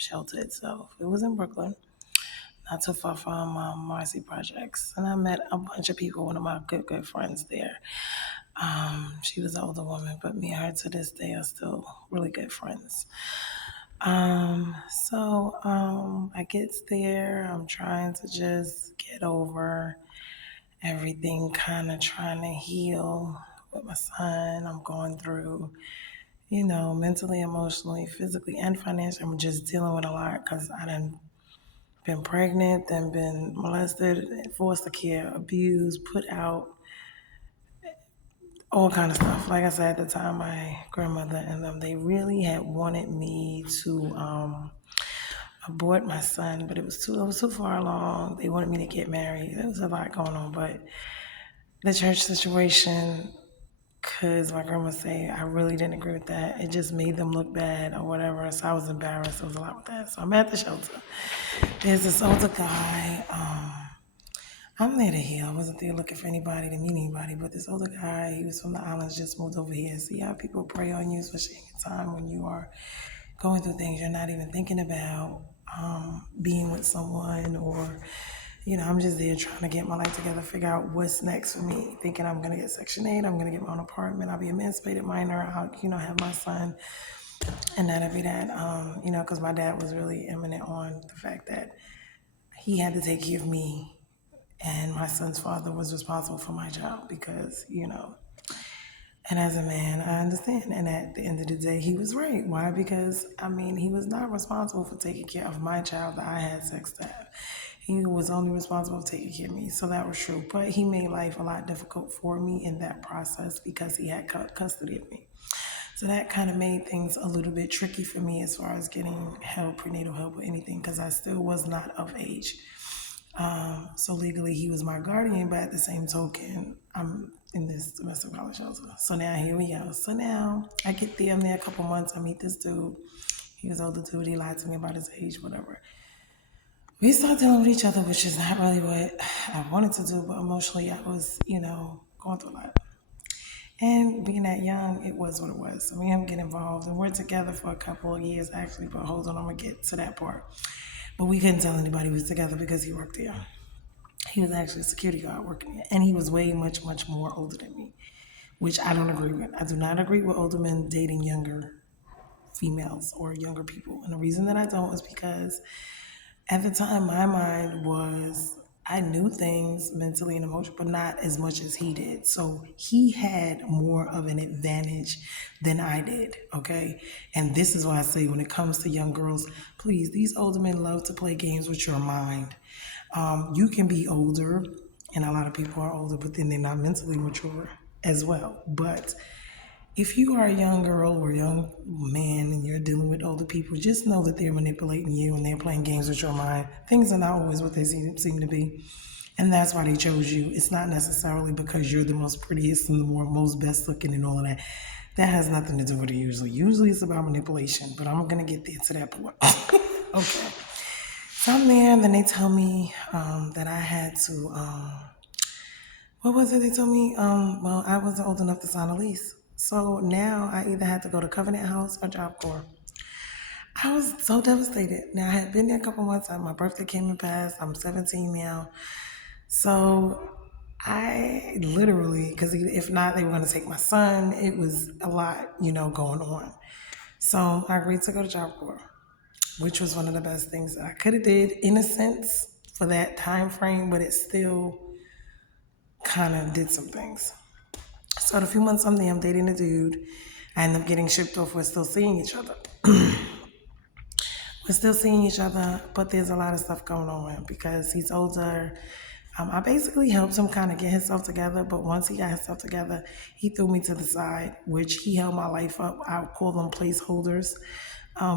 shelter itself. It was in Brooklyn, not too far from Marcy Projects. And I met a bunch of people, one of my good friends there. She was an older woman, but me and her to this day are still really good friends. I get there. I'm trying to just get over everything, kind of trying to heal with my son. I'm going through, mentally, emotionally, physically, and financially. I'm just dealing with a lot because I done been pregnant, then been molested, foster care, abused, put out, all kind of stuff. Like I said at the time, my grandmother and them, they really had wanted me to abort my son, but it was too far along. They wanted me to get married. There was a lot going on, but the church situation, because my grandma say I really didn't agree with that. It just made them look bad or whatever. So I was embarrassed. There was a lot with that. So I'm at the shelter. There's this older guy. I'm there to heal. I wasn't there looking for anybody to meet anybody, but this older guy, he was from the islands, just moved over here. See how people prey on you, especially in a time when you are going through things you're not even thinking about, being with someone, or I'm just there trying to get my life together, figure out what's next for me, thinking I'm gonna get Section 8, I'm gonna get my own apartment, I'll be emancipated minor, I'll have my son, and that'll be that. Because my dad was really eminent on the fact that he had to take care of me, and my son's father was responsible for my child because, and as a man, I understand. And at the end of the day, he was right. Why? Because, he was not responsible for taking care of my child that I had sex to have. He was only responsible for taking care of me. So that was true. But he made life a lot difficult for me in that process because he had custody of me. So that kind of made things a little bit tricky for me as far as getting help, prenatal help, or anything, because I still was not of age. So legally, he was my guardian, but at the same token, I'm in this domestic violence shelter. So now here we go. So now I get there, I'm there a couple months. I meet this dude. He was older dude. He lied to me about his age, whatever. We start dealing with each other, which is not really what I wanted to do, but emotionally, I was, going through a lot. And being that young, it was what it was. So me and him get involved, and we're together for a couple of years, actually. But hold on, I'm gonna get to that part. But we couldn't tell anybody we was together because he worked there. He was actually a security guard working there, and he was way much more older than me, which I don't agree with. I do not agree with older men dating younger females or younger people. And the reason that I don't is because at the time, my mind was, I knew things mentally and emotionally, but not as much as he did. So he had more of an advantage than I did, okay? And this is why I say when it comes to young girls, please, these older men love to play games with your mind. You can be older, and a lot of people are older, but then they're not mentally mature as well. But if you are a young girl or a young man and you're dealing with older people, just know that they're manipulating you and they're playing games with your mind. Things are not always what they seem to be. And that's why they chose you. It's not necessarily because you're the most prettiest and the most best looking and all of that. That has nothing to do with it usually. Usually it's about manipulation, but I'm going to get there to that point. Okay. So I'm there, and then they tell me that I had to, what was it they told me? Well, I wasn't old enough to sign a lease. So now I either had to go to Covenant House or Job Corps. I was so devastated. Now I had been there a couple months. My birthday came and passed. I'm 17 now. So I literally, because if not, they were going to take my son. It was a lot, going on. So I agreed to go to Job Corps, which was one of the best things that I could have did in a sense for that time frame, but it still kind of did some things. So the few months I'm there, I'm dating a dude. I end up getting shipped off. We're still seeing each other. We're still seeing each other, but there's a lot of stuff going on because he's older. I basically helped him kind of get himself together, but once he got himself together, he threw me to the side, which he held my life up. I would call them placeholders.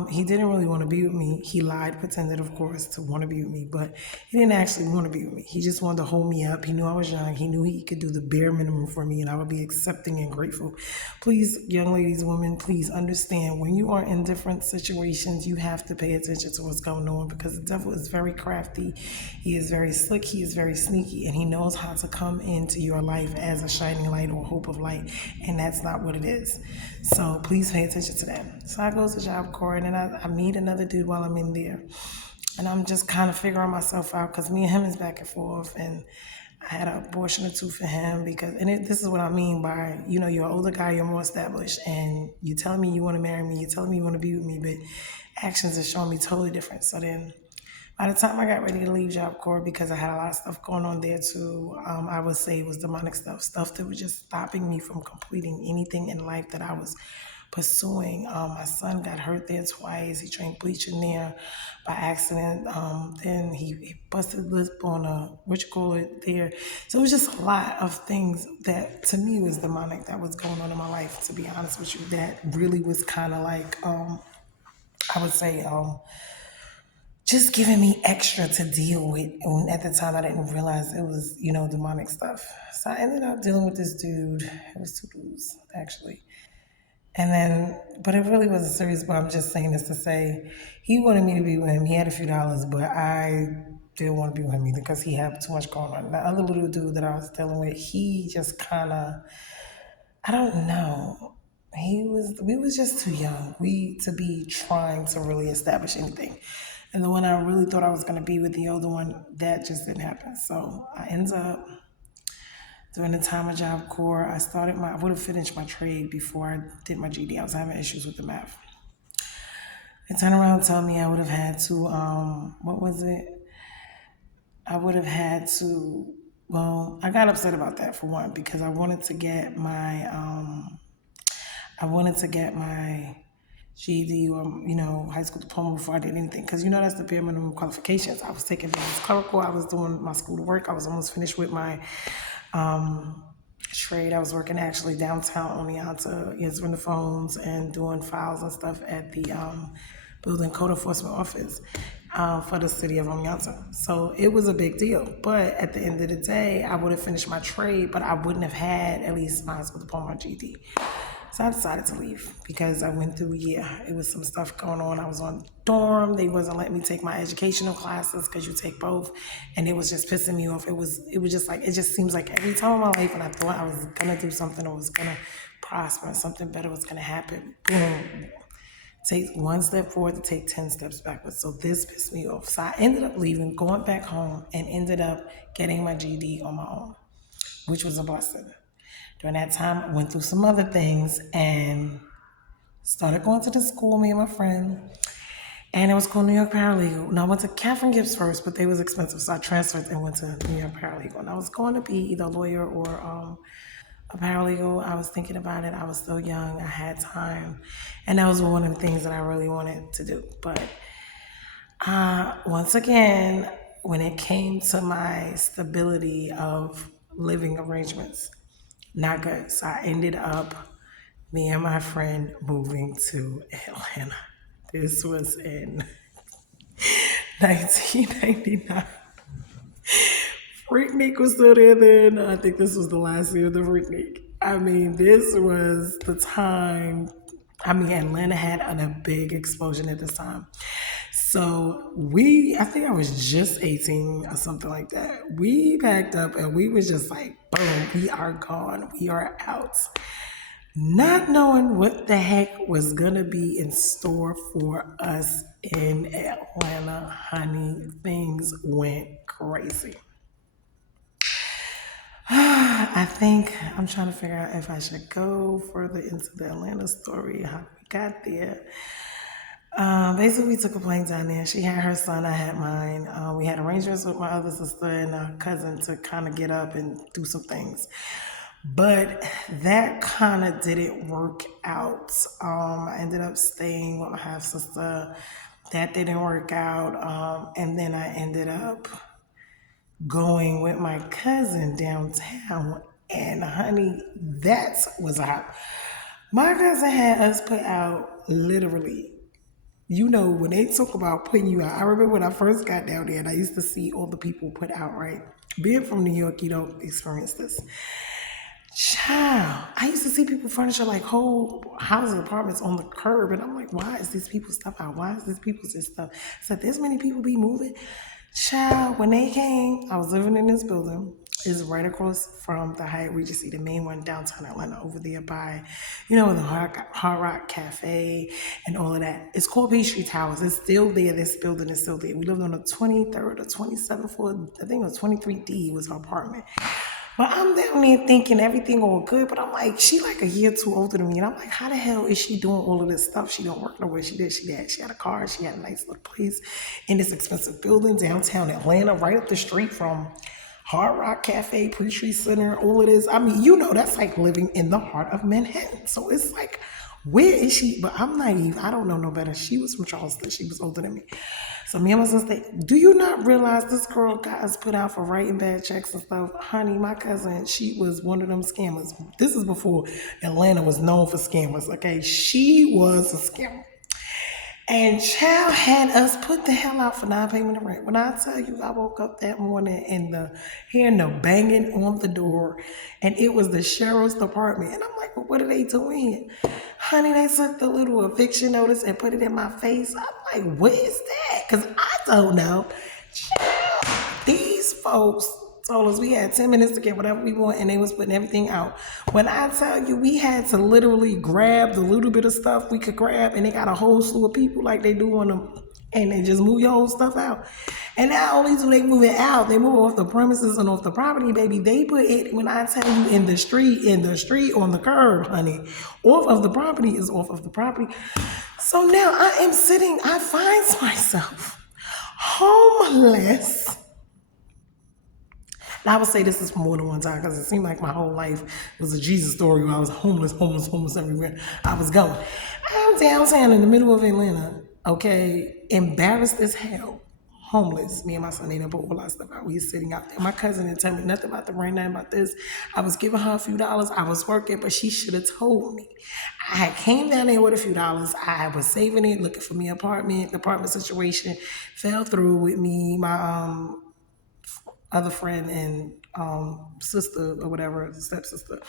He didn't really want to be with me. He lied, pretended, of course, to want to be with me, but he didn't actually want to be with me. He just wanted to hold me up. He knew I was young. He knew he could do the bare minimum for me, and I would be accepting and grateful. Please, young ladies, women, please understand when you are in different situations, you have to pay attention to what's going on because the devil is very crafty. He is very slick. He is very sneaky, and he knows how to come into your life as a shining light or hope of light, and that's not what it is. So please pay attention to that. So I go to Job Corps. Corey, and then I meet another dude while I'm in there. And I'm just kind of figuring myself out because me and him is back and forth. And I had an abortion or two for him because, this is what I mean by, you're an older guy, you're more established, and you telling me you want to marry me, you telling me you want to be with me, but actions are showing me totally different. So then by the time I got ready to leave Job Corps, because I had a lot of stuff going on there too, I would say it was demonic stuff that was just stopping me from completing anything in life that I was pursuing. My son got hurt there twice. He trained bleaching there by accident. Then he busted lip on there. So it was just a lot of things that to me was demonic that was going on in my life, to be honest with you. That really was kind of like, I would say, just giving me extra to deal with. And at the time, I didn't realize it was, demonic stuff. So I ended up dealing with this dude. It was two dudes, actually. And then, but it really wasn't serious, but I'm just saying this to say, he wanted me to be with him. He had a few dollars, but I didn't want to be with him either because he had too much going on. The other little dude that I was dealing with, he just kind of, I don't know. We was just too young. To be trying to really establish anything. And the one I really thought I was going to be with, the older one, that just didn't happen. So I ended up, during the time of Job Corps, I would have finished my trade before I did my GD. I was having issues with the math. They turned around and told me I would have had to, what was it? I would have had to, well, I got upset about that for one, because I wanted to get my GED or, high school diploma before I did anything. Because, that's the bare minimum qualifications. I was taking business clerical. I was doing my school work. I was almost finished with my trade. I was working actually downtown Oneonta, answering the phones and doing files and stuff at the building code enforcement office for the city of Oneonta. So it was a big deal. But at the end of the day, I would have finished my trade, but I wouldn't have had at least my high school diploma or GED. So I decided to leave because I went through, it was some stuff going on. I was on dorm. They wasn't letting me take my educational classes because you take both. And it was just pissing me off. It was just like, it just seems like every time in my life when I thought I was going to do something or was going to prosper and something better was going to happen, boom. Take one step forward to take 10 steps backwards. So this pissed me off. So I ended up leaving, going back home, and ended up getting my GED on my own, which was a blessing. During that time, I went through some other things and started going to the school, me and my friend. And it was called New York Paralegal. Now I went to Catherine Gibbs first, but they was expensive. So I transferred and went to New York Paralegal. And I was going to be either a lawyer or a paralegal. I was thinking about it. I was still young. I had time. And that was one of the things that I really wanted to do. But once again, when it came to my stability of living arrangements, not good. So I ended up, me and my friend, moving to Atlanta. This was in 1999. Freaknik was still there then. I think this was the last year of the Freaknik. I mean, this was the time. Atlanta had a big explosion at this time. So I think I was just 18 or something like that. We packed up and we was just like, boom, we are gone. We are out. Not knowing what the heck was going to be in store for us in Atlanta, honey, things went crazy. I think I'm trying to figure out if I should go further into the Atlanta story, how we got there. Basically, we took a plane down there. She had her son, I had mine. We had arrangements with my other sister and a cousin to kind of get up and do some things. But that kind of didn't work out. I ended up staying with my half sister. That didn't work out. And then I ended up going with my cousin downtown. And honey, that was hot. My cousin had us put out literally, when they talk about putting you out. I remember when I first got down there and I used to see all the people put out, right? Being from New York, you don't experience this. Child, I used to see people furniture like whole housing apartments on the curb, and I'm like, why is these people's stuff out? Why is this people's stuff? So this many people be moving. Child, when they came, I was living in this building. Is right across from the Hyatt Regency, the main one downtown Atlanta, over there by, the Hard Rock Cafe and all of that. It's called Peachtree Towers. It's still there. This building is still there. We lived on the 23rd or 27th floor. I think it was 23D was her apartment. But I'm down there thinking everything all good, but I'm like, she like a year too older than me. And I'm like, how the hell is she doing all of this stuff? She don't work nowhere. She had a car. She had a nice little place in this expensive building downtown Atlanta, right up the street from Hard Rock Cafe, Peachtree Center, all of this. I mean, that's like living in the heart of Manhattan. So it's like, where is she? But I'm naive. I don't know no better. She was from Charleston. She was older than me. So me and my sister, do you not realize this girl got us put out for writing bad checks and stuff? Honey, my cousin, she was one of them scammers. This is before Atlanta was known for scammers, okay? She was a scammer. And child had us put the hell out for non-payment of rent. When I tell you, I woke up that morning and hearing the banging on the door, and it was the sheriff's department. And I'm like, well, what are they doing here? Honey, they took the little eviction notice and put it in my face. I'm like, what is that? Because I don't know. Child, these folks told us we had 10 minutes to get whatever we want, and they was putting everything out. When I tell you, we had to literally grab the little bit of stuff we could grab, and they got a whole slew of people like they do on them, and they just move your whole stuff out. And not only do they move it out, they move off the premises and off the property, baby. They put it, when I tell you, in the street, on the curb, honey. Off of the property is off of the property. So now I find myself homeless. And I would say this is more than one time because it seemed like my whole life was a Jesus story where I was homeless everywhere I was going. I'm downtown in the middle of Atlanta, okay, embarrassed as hell, homeless. Me and my son, they done put all that stuff out. We was sitting out there. My cousin didn't tell me nothing about the rain, nothing about this. I was giving her a few dollars. I was working, but she should have told me. I had came down there with a few dollars. I was saving it, looking for me an apartment. The apartment situation fell through with me. My other friend and sister or whatever, stepsister,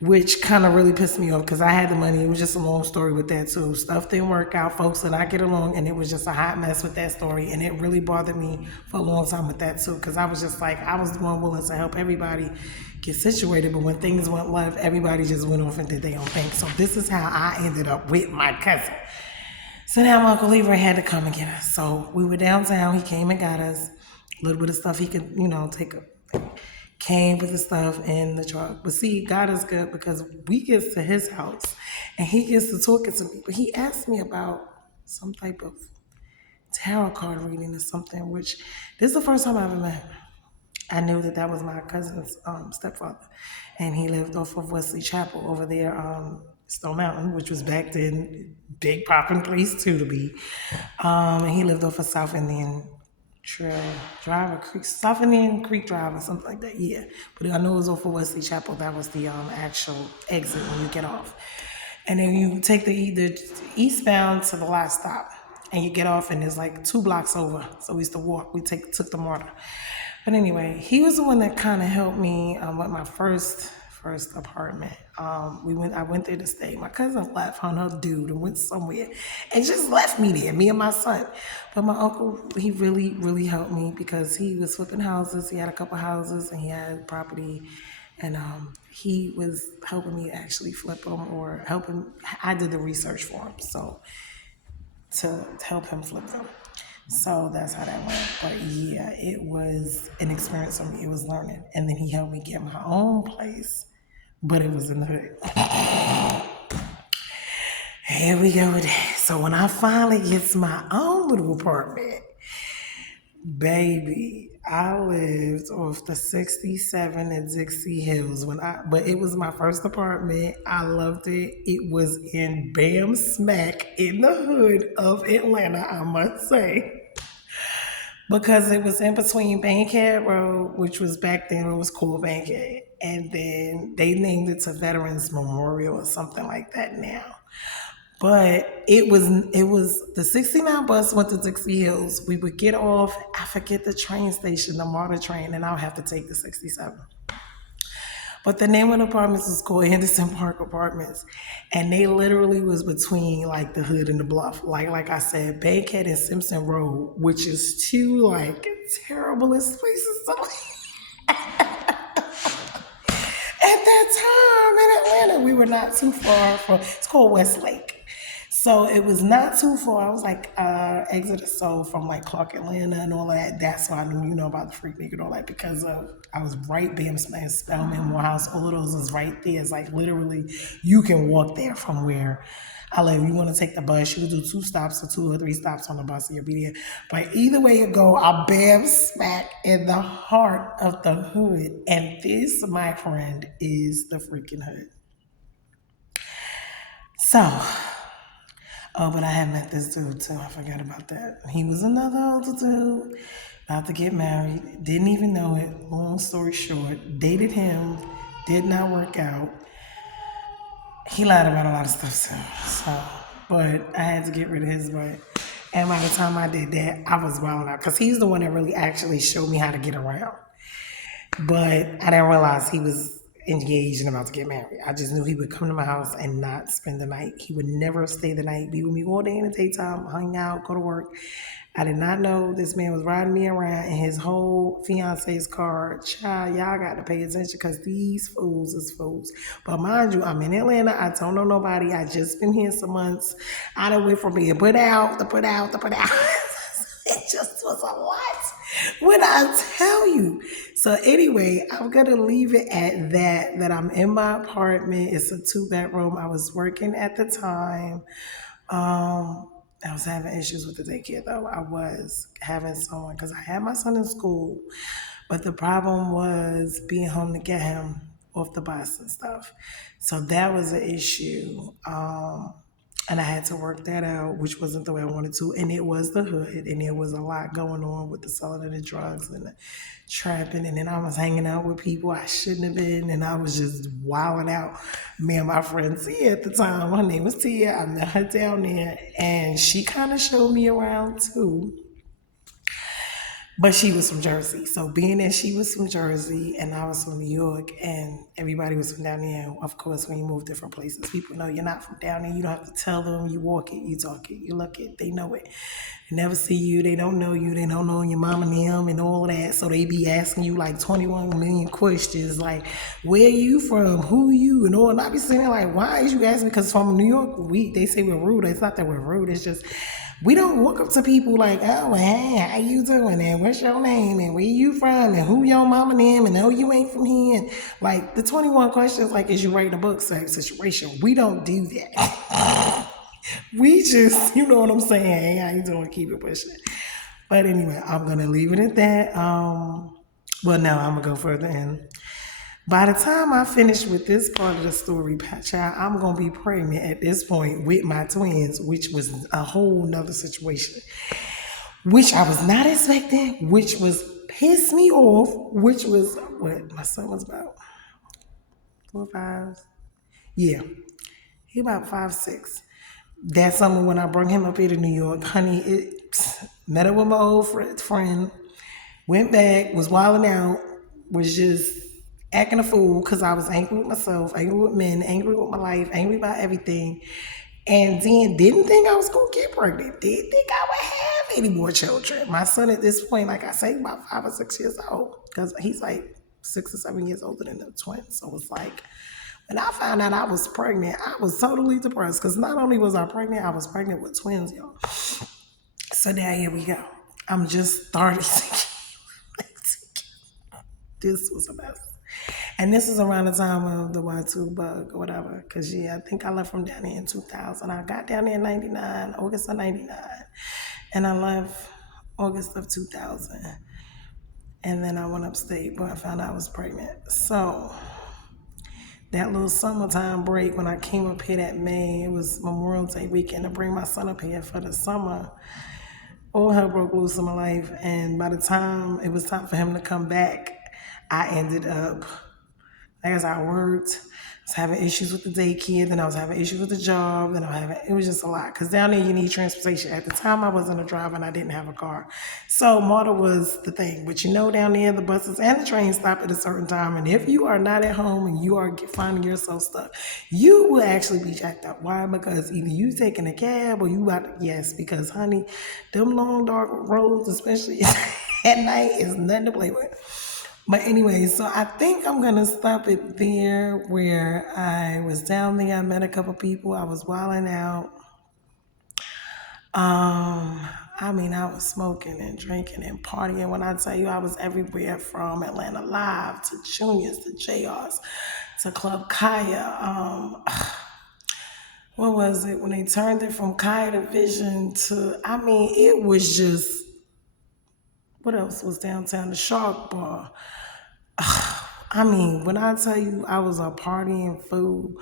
which kind of really pissed me off because I had the money. It was just a long story with that too. Stuff didn't work out, folks did not get along, and it was just a hot mess with that story. And it really bothered me for a long time with that too, because I was just like, I was the one willing to help everybody get situated, but when things went left, everybody just went off and did their own thing. So this is how I ended up with my cousin. So now my Uncle Leroy had to come and get us. So we were downtown. He came and got us. A little bit of stuff he could, came with the stuff in the truck. But see, God is good because we get to his house and he gets to talking to me. But he asked me about some type of tarot card reading or something, which this is the first time I ever met him. I knew that was my cousin's stepfather. And he lived off of Wesley Chapel over there, Stone Mountain, which was back then big popping place too to be. And he lived off of South Indian Trail Drive or Creek, South Indian Creek Drive or something like that, yeah. But I know it was off of Wesley Chapel. That was the actual exit when you get off. And then you take the eastbound to the last stop and you get off and it's like 2 blocks over. So we used to walk, took the MARTA. But anyway, he was the one that kind of helped me with my first apartment. I went there to stay. My cousin left on her dude and went somewhere and just left me there, me and my son. But my uncle, he really, really helped me because he was flipping houses. He had a couple houses and he had property. And he was helping me actually flip them or helping. I did the research for him, so to help him flip them. So that's how that went. But yeah, it was an experience for me. It was learning. And then he helped me get my own place, but it was in the hood. Here we go with that. So when I finally get my own little apartment, baby, I lived off the 67 at Dixie Hills but it was my first apartment. I loved it. It was in bam smack in the hood of Atlanta, I must say. Because it was in between Bankhead Road, which was back then it was called Bankhead, and then they named it to Veterans Memorial or something like that now. But it was the 69 bus went to Dixie Hills. We would get off, I forget the train station, the MARTA train, and I would have to take the 67. But the name of the apartments was called Henderson Park Apartments. And they literally was between like the hood and the bluff. Like I said, Bankhead and Simpson Road, which is two like terriblest places to live. the time in Atlanta, we were not too far from, it's called Westlake. So it was not too far. I was like exit or so from like Clark, Atlanta and all that. That's why I knew, about the Freak Nigga and all that, because I was right Bam Smash, Spelman, Morehouse, all of those is right there. It's like literally you can walk there from where I live. You want to take the bus, you can do 2 stops or 2 or 3 stops on the bus and you'll be there. But either way you go, I'm bam smack in the heart of the hood. And this, my friend, is the freaking hood. So, oh, but I had met this dude too. I forgot about that. He was another older dude, about to get married. Didn't even know it. Long story short, dated him, did not work out. He lied about a lot of stuff too. So, but I had to get rid of his butt. And by the time I did that, I was wilding out because he's the one that really actually showed me how to get around. But I didn't realize he was engaged and about to get married. I just knew he would come to my house and not spend the night. He would never stay the night, be with me all day in the daytime, hang out, go to work. I did not know this man was riding me around in his whole fiance's car. Child, y'all got to pay attention because these fools is fools. But mind you, I'm in Atlanta. I don't know nobody. I just been here some months. I done went from being put out to put out to put out. It just was a lot when I tell you. So anyway, I'm going to leave it at that I'm in my apartment. It's a 2-bedroom. I was working at the time. I was having issues with the daycare though. I was having someone, because I had my son in school, but the problem was being home to get him off the bus and stuff. So that was an issue. And I had to work that out, which wasn't the way I wanted to. And it was the hood, and there was a lot going on with the selling of the drugs and the trapping. And then I was hanging out with people I shouldn't have been, and I was just wilding out. Me and my friend Tia at the time, her name was Tia. I met her down there, and she kind of showed me around too. But she was from Jersey. So being that she was from Jersey and I was from New York and everybody was from down there, of course, when you move different places, people know you're not from down there. You don't have to tell them. You walk it, you talk it, you look it. They know it. They never see you. They don't know you. They don't know your mom and them and all of that. So they be asking you like 21 million questions like, where you from? Who you? And all. And I be sitting there like, why is you asking me? Because from New York, they say we're rude. It's not that we're rude. It's just, we don't walk up to people like, oh, hey, how you doing? And what's your name? And where you from? And who your mama and them? And no, you ain't from here. And like the 21 questions, like, is you writing a book type situation? We don't do that. We just, you know what I'm saying? Hey, how you doing? Keep it pushing. But anyway, I'm going to leave it at that. Well, now I'm going to go further in. By the time I finish with this part of the story, child, I'm going to be pregnant at this point with my twins, which was a whole nother situation, which I was not expecting, which was pissed me off, which was what my son was about 4 or 5. Yeah, he about 5, 6. That summer when I brought him up here to New York, honey, met up with my old friend, went back, was wilding out, was just acting a fool because I was angry with myself, angry with men, angry with my life, angry about everything. And then didn't think I was going to get pregnant. Didn't think I would have any more children. My son at this point, like I say, about 5 or 6 years old because he's like 6 or 7 years older than the twins. So it's like, when I found out I was pregnant, I was totally depressed because not only was I was pregnant with twins, y'all. So now here we go. I'm just starting to this was a mess. And this is around the time of the Y2 bug or whatever. Because, yeah, I think I left from down here in 2000. I got down here in 99, August of 99. And I left August of 2000. And then I went upstate, but I found out I was pregnant. So that little summertime break when I came up here that May, it was Memorial Day weekend to bring my son up here for the summer. All hell broke loose in my life. And by the time it was time for him to come back, I ended up, as I worked, I was having issues with the daycare, then I was having issues with the job, then it was just a lot. Because down there you need transportation. At the time I wasn't a driver and I didn't have a car. So MARTA was the thing. But you know down there the buses and the trains stop at a certain time. And if you are not at home and you are finding yourself stuck, you will actually be jacked up. Why? Because either you taking a cab or you yes, because honey, them long dark roads, especially at night, is nothing to play with. But anyway, so I think I'm gonna stop it there where I was down there. I met a couple people. I was wilding out. Um, I mean, I was smoking and drinking and partying. When I tell you, I was everywhere from Atlanta Live to Juniors to JR's to Club Kaya. What was it when they turned it from Kaya to Vision to? I mean, it was just what else was downtown? The Shark Bar. I mean, when I tell you I was a partying fool,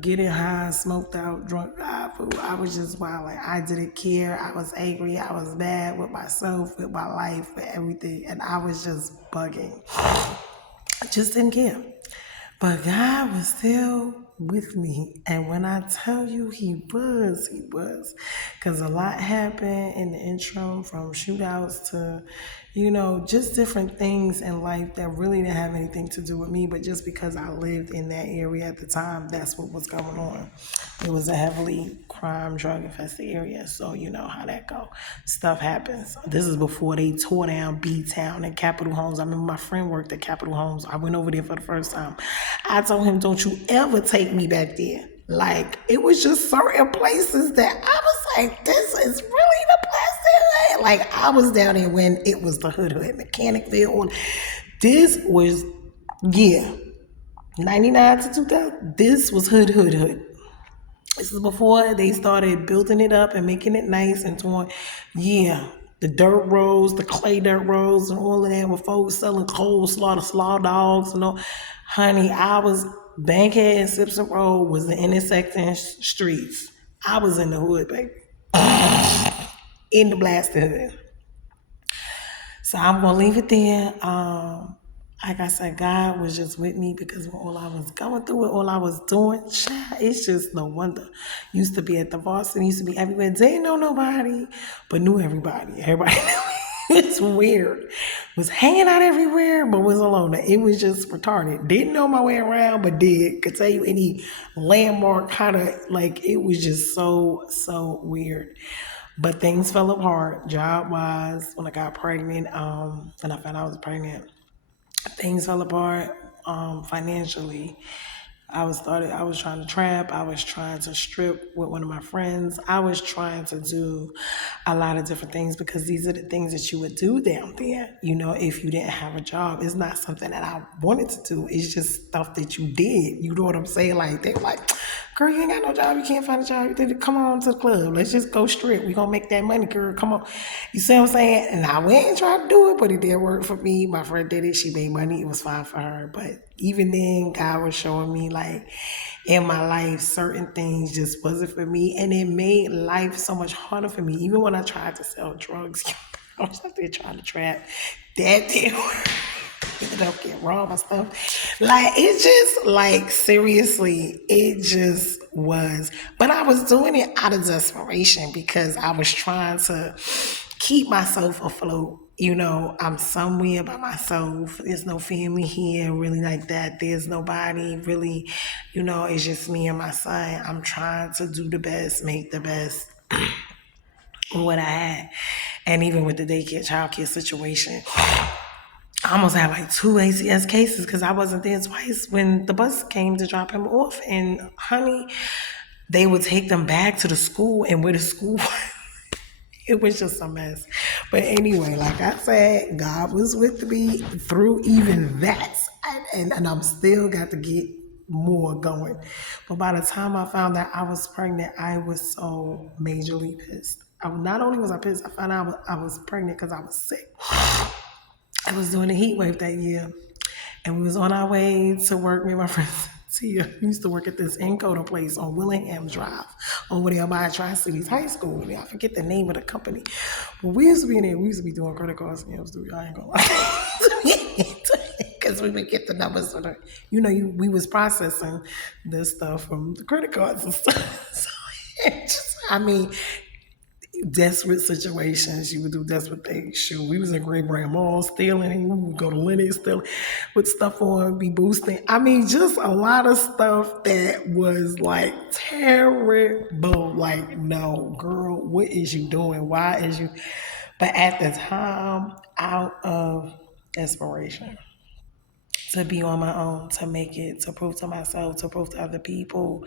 getting high, smoked out, drunk high fool, I was just wild. Like I didn't care. I was angry. I was mad with myself, with my life, with everything, and I was just bugging. I just didn't care. But God was still with me. And when I tell you he was. Because a lot happened in the interim from shootouts to, just different things in life that really didn't have anything to do with me. But just because I lived in that area at the time, that's what was going on. It was a heavily crime, drug infested area. So you know how that go. Stuff happens. This is before they tore down B-Town and Capitol Homes. I remember my friend worked at Capitol Homes. I went over there for the first time. I told him, don't you ever take me back there. Like, it was just certain places that I was like, this is really the place. Like, I was down there when it was the hood, Mechanicville. This was, yeah, 99 to 2000. This was hood. This is before they started building it up and making it nice and doing, yeah, the dirt roads, the clay dirt roads, and all of that with folks selling coleslaw, the slaw dogs, and all. Honey, I was Bankhead and Simpson Road was the intersecting streets. I was in the hood, baby, in the blasted hood. So I'm gonna leave it there. Like I said, God was just with me because of all I was going through, all I was doing, child, it's just no wonder. Used to be at the Boston, used to be everywhere. Didn't know nobody, but knew everybody. Everybody knew me. It's weird. Was hanging out everywhere, but was alone. It was just retarded. Didn't know my way around, but did. Could tell you any landmark kind of like it was just so weird. But things fell apart job wise when I got pregnant. And I found out I was pregnant. Things fell apart financially. I was trying to trap, I was trying to strip with one of my friends. I was trying to do a lot of different things because these are the things that you would do down there, if you didn't have a job. It's not something that I wanted to do. It's just stuff that you did. You know what I'm saying? Like they're like, girl, you ain't got no job, you can't find a job. Come on to the club. Let's just go strip. We gonna make that money, girl. Come on. You see what I'm saying? And I went and tried to do it, but it did work for me. My friend did it. She made money. It was fine for her. But even then, God was showing me like in my life, certain things just wasn't for me. And it made life so much harder for me. Even when I tried to sell drugs, I was out there trying to trap. That didn't work. Ended up getting robbed and stuff. Like it just like seriously, it just was. But I was doing it out of desperation because I was trying to keep myself afloat. I'm somewhere by myself. There's no family here, really like that. There's nobody really, it's just me and my son. I'm trying to do the best, make the best of what I had. And even with the daycare, childcare situation, I almost had like two ACS cases because I wasn't there twice when the bus came to drop him off. And honey, they would take them back to the school, and where the school was, it was just a mess. But anyway, like I said, God was with me through even that. And I'm still got to get more going. But by the time I found that I was pregnant, I was so majorly pissed. Not only was I pissed, I found out I was pregnant because I was sick. I was doing a heat wave that year, and we was on our way to work. Me and my friend Tia used to work at this Encoder place on Willingham Drive over there by Tri-Cities High School. I forget the name of the company. But we used to be in there. We used to be doing credit card scams, dude. I ain't gonna lie. Because we would get the numbers for the, we was processing this stuff from the credit cards and stuff. So desperate situations. You would do desperate things. Shoot, we was in Great Brand Mall stealing. We would go to Lennox stealing with stuff on, be boosting. Just a lot of stuff that was like terrible. Like, no, girl, what is you doing? Why is you? But at the time, out of desperation. to be on my own, to make it, to prove to myself, to prove to other people.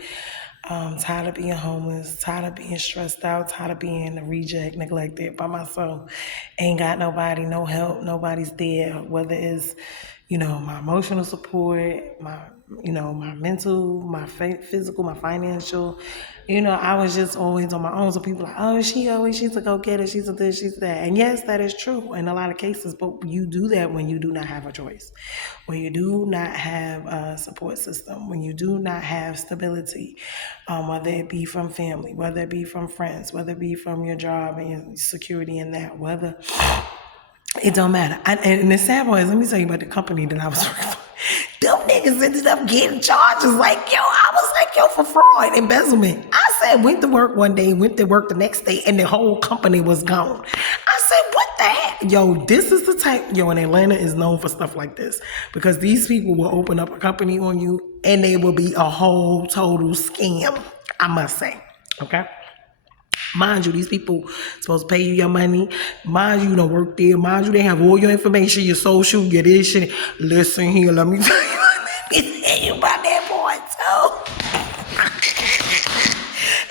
Tired of being homeless, tired of being stressed out, tired of being a reject, neglected by myself. Ain't got nobody, no help, nobody's there, whether it's, my emotional support, my mental, my physical, my financial. I was just always on my own. So people are like, oh, she's a go-getter, she's a this, she's that. And yes, that is true in a lot of cases, but you do that when you do not have a choice, when you do not have a support system, when you do not have stability, whether it be from family, whether it be from friends, whether it be from your job and your security in that, whether it don't matter. And the sad part is, let me tell you about the company that I was working for. Them niggas ended up getting charges like, I was like, for fraud, embezzlement. I said, went to work one day, went to work the next day, and the whole company was gone. I said, what the heck? This is the type, and Atlanta is known for stuff like this because these people will open up a company on you and they will be a whole total scam, I must say. Okay? Mind you, these people supposed to pay you your money. Mind you, don't work there. Mind you, they have all your information, your social, your this shit. Listen here, let me tell you, about that boy too.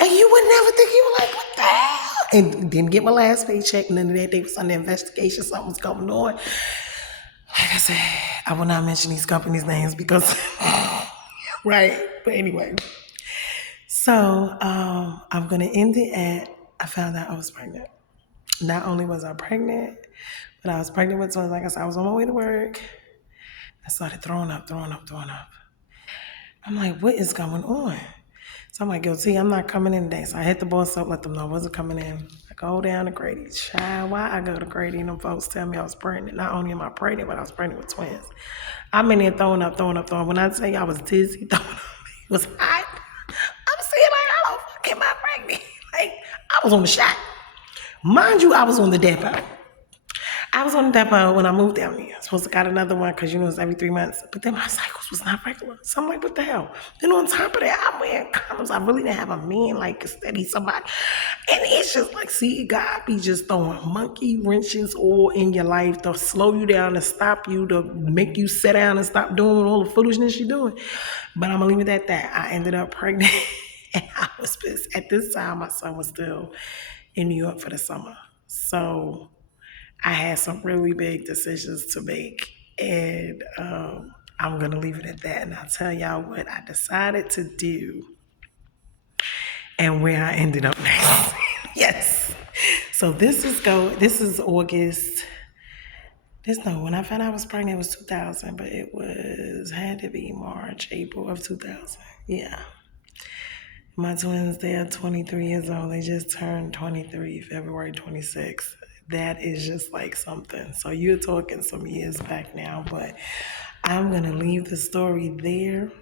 And you would never think you were like, what the hell? And didn't get my last paycheck. None of that. They was under investigation. Something was going on. Like I said, I will not mention these companies' names because, right? But anyway. So I'm going to end it at, I found out I was pregnant. Not only was I pregnant, but I was pregnant with twins. Like I said, I was on my way to work. I started throwing up. I'm like, what is going on? So I'm like, T, I'm not coming in today. So I hit the boss up, let them know I wasn't coming in. I go down to Grady. Child, why I go to Grady and them folks tell me I was pregnant. Not only am I pregnant, but I was pregnant with twins. I'm in there throwing up. When I tell you I was dizzy, throwing up, it was hot. I'm saying like, I don't fucking my pregnant. Like, I was on the shot. Mind you, I was on the depot. I was on the depot when I moved down there. I was supposed to got another one because, it's every 3 months. But then my cycles was not regular. So I'm like, what the hell? Then on top of that, I'm wearing condoms. I really didn't have a man like steady somebody. And it's just like, see, God be just throwing monkey wrenches all in your life to slow you down, to stop you, to make you sit down and stop doing all the foolishness you're doing. But I'm going to leave it at that. I ended up pregnant. And I was pissed. At this time, my son was still in New York for the summer. So I had some really big decisions to make, and I'm going to leave it at that. And I'll tell y'all what I decided to do and where I ended up next. Yes. So this is August. When I found out I was pregnant, it was 2000, but had to be March, April of 2000. Yeah. My twins, they are 23 years old. They just turned 23, February 26th. That is just like something. So you're talking some years back now, but I'm going to leave the story there.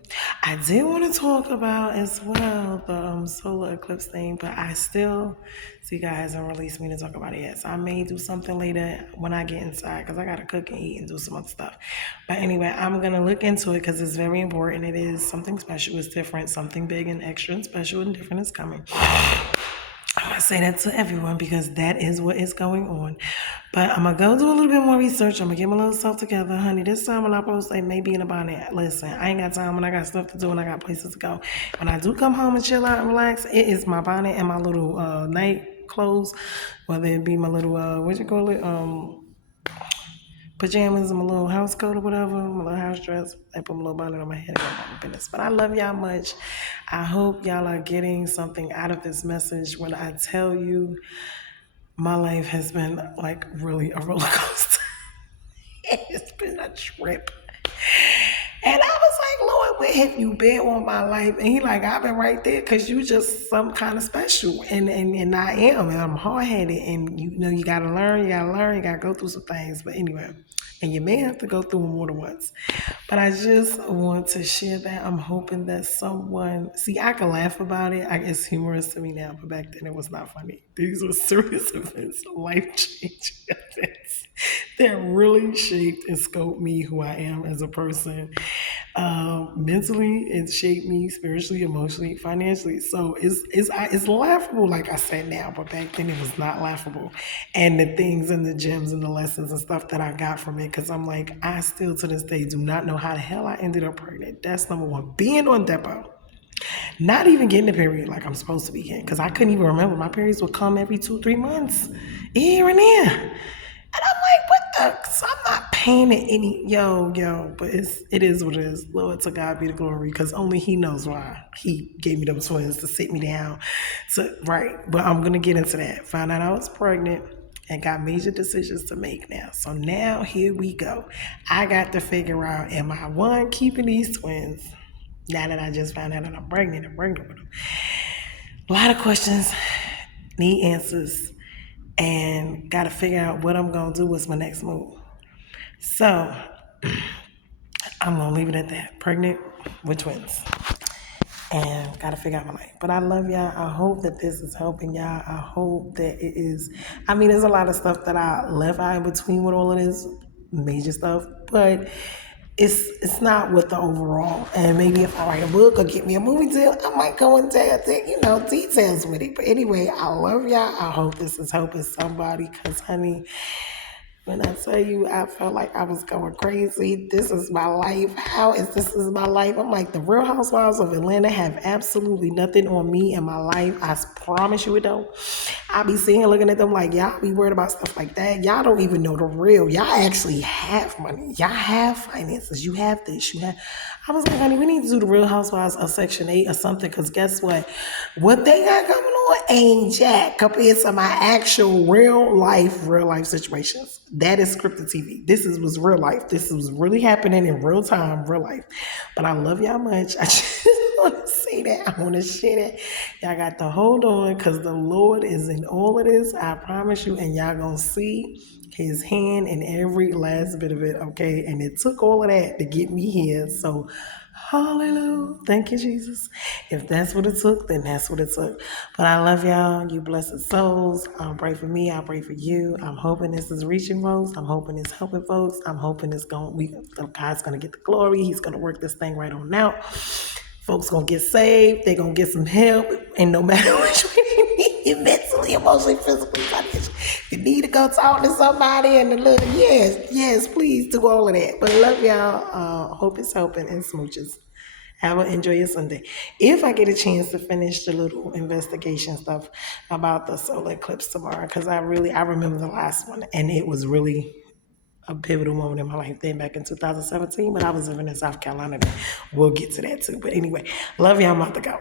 I did want to talk about as well the solar eclipse thing, but I still, see, God hasn't released me to talk about it yet. So I may do something later when I get inside because I got to cook and eat and do some other stuff. But anyway, I'm going to look into it because it's very important. It is something special. It's different. Something big and extra and special and different is coming. I'm going to say that to everyone because that is what is going on. But I'm going to go do a little bit more research. I'm going to get my little stuff together. Honey, this time when I post, they may be in a bonnet. Listen, I ain't got time when I got stuff to do and I got places to go. When I do come home and chill out and relax, it is my bonnet and my little night clothes, whether it be my little, pajamas and my little house coat or whatever, my little house dress. I put my little bonnet on my head and go about my business. But I love y'all much. I hope y'all are getting something out of this message when I tell you my life has been like really a roller coaster. It's been a trip. And I was like, Lord, where have you been all my life? And he like, I've been right there because you just some kind of special. And I am. And I'm hard-headed. And you got to learn. You got to go through some things. But anyway, and you may have to go through them more than once. But I just want to share that. I'm hoping that someone, see, I can laugh about it. It's humorous to me now. But back then it was not funny. These were serious events, life-changing. that really shaped and scoped me who I am as a person. Mentally, it shaped me spiritually, emotionally, financially. So it's laughable, like I said now, but back then it was not laughable. And the things and the gems and the lessons and stuff that I got from it, because I'm like, I still to this day do not know how the hell I ended up pregnant. That's number one. Being on depot. Not even getting a period like I'm supposed to be getting, because I couldn't even remember. My periods would come every 2, 3 months, here and there. And I'm like, what the? So I'm not paying it any, but it is what it is. Lord, to God be the glory, because only He knows why He gave me them twins to sit me down. So, right, but I'm going to get into that. Found out I was pregnant and got major decisions to make now. So now here we go. I got to figure out, am I one, keeping these twins? Now that I just found out that I'm pregnant with them. A lot of questions, need answers, and got to figure out what I'm going to do. What's my next move? So I'm going to leave it at that. Pregnant with twins. And got to figure out my life. But I love y'all. I hope that this is helping y'all. I hope that it is. I mean, there's a lot of stuff that I left out in between with all of this major stuff, but it's not with the overall. And maybe if I write a book or get me a movie deal, I might go into details with it. But anyway, I love y'all. I hope this is helping somebody, because honey, when I tell you, I felt like I was going crazy. This is my life. How is this is my life? I'm like, the Real Housewives of Atlanta have absolutely nothing on me and my life. I promise you it don't. I be seeing, looking at them like, y'all be worried about stuff like that. Y'all don't even know the real. Y'all actually have money. Y'all have finances. You have this. You have. I was like, honey, we need to do the Real Housewives of Section 8 or something, because guess what? What they got coming on ain't jack compared to my actual real life situations. That is scripted TV. Was real life. This was really happening in real time, real life. But I love y'all much. I just want to say that. I want to share that. Y'all got to hold on, because the Lord is in all of this. I promise you. And y'all going to see His hand in every last bit of it, okay? And it took all of that to get me here. So, hallelujah. Thank you, Jesus. If that's what it took, then that's what it took. But I love y'all. You blessed souls. Pray for me. I pray for you. I'm hoping this is reaching folks. I'm hoping it's helping folks. I'm hoping God's going to get the glory. He's going to work this thing right on out. Folks going to get saved. They're going to get some help. And no matter which way they need it, mentally, emotionally, physically, financially, if you need to go talk to somebody and yes, please do all of that. But love y'all. Hope it's helping, and smooches. Enjoy your Sunday. If I get a chance to finish the little investigation stuff about the solar eclipse tomorrow, because I remember the last one, and it was really a pivotal moment in my life then, back in 2017, but I was living in South Carolina then. We'll get to that too. But anyway, love y'all. I'm about to go.